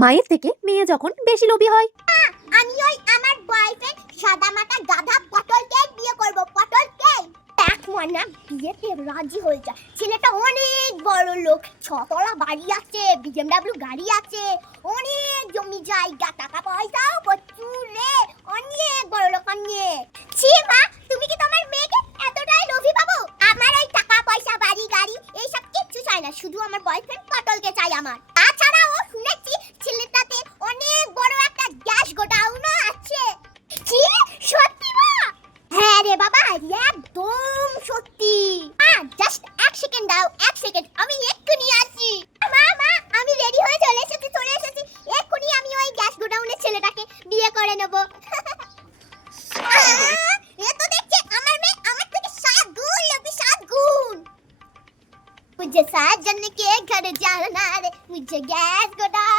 মায়ের থেকে মেয়ে যখন বেশি লোভী হয়। আমি ওই আমার বয়ফ্রেন্ড সাদামাটা গাধা পটলকে বিয়ে করব। পটলকে এক মানা বিয়েতে রাজি হয়ে যায়। ছেলেটা অনেক বড় লোক, 6 তলা বাড়ি আছে, বিএমডব্লিউ গাড়ি আছে, অনেক জমি জায়গা, টাকা পয়সাও প্রচুর রে, অনেক বড় লোক অনেক। ছি মা, তুমি কি তোমার মেয়েকে এতটাই লোভী পাবো? আমার ওই টাকা পয়সা বাড়ি গাড়ি এইসব কিচ্ছু চাই না, শুধু আমার বয়ফ্রেন্ড পটলকে চাই আমার। তাছাড়াও শুনেছি ছেলেটাতে অনেক বড় একটা গ্যাস গোডাউনও আছে। কি সত্যি মা? হ্যাঁ রে বাবা, একদম সত্যি। জাস্ট 1 সেকেন্ড দাও, 1 সেকেন্ড, আমি এক্ষুনি আসি। মা মা, আমি রেডি হয়ে চলে এসেছি, এক্ষুনি আমি ওই গ্যাস গোডাউনের ছেলেটাকে বিয়ে করে নেব। এ তো দেখছি আমার মেয়ে আমার থেকে 7 গুণ লোভী, 7 গুণ। मुझे साथ जन्नत के घर जाना रे, मुझे गैस गोदाम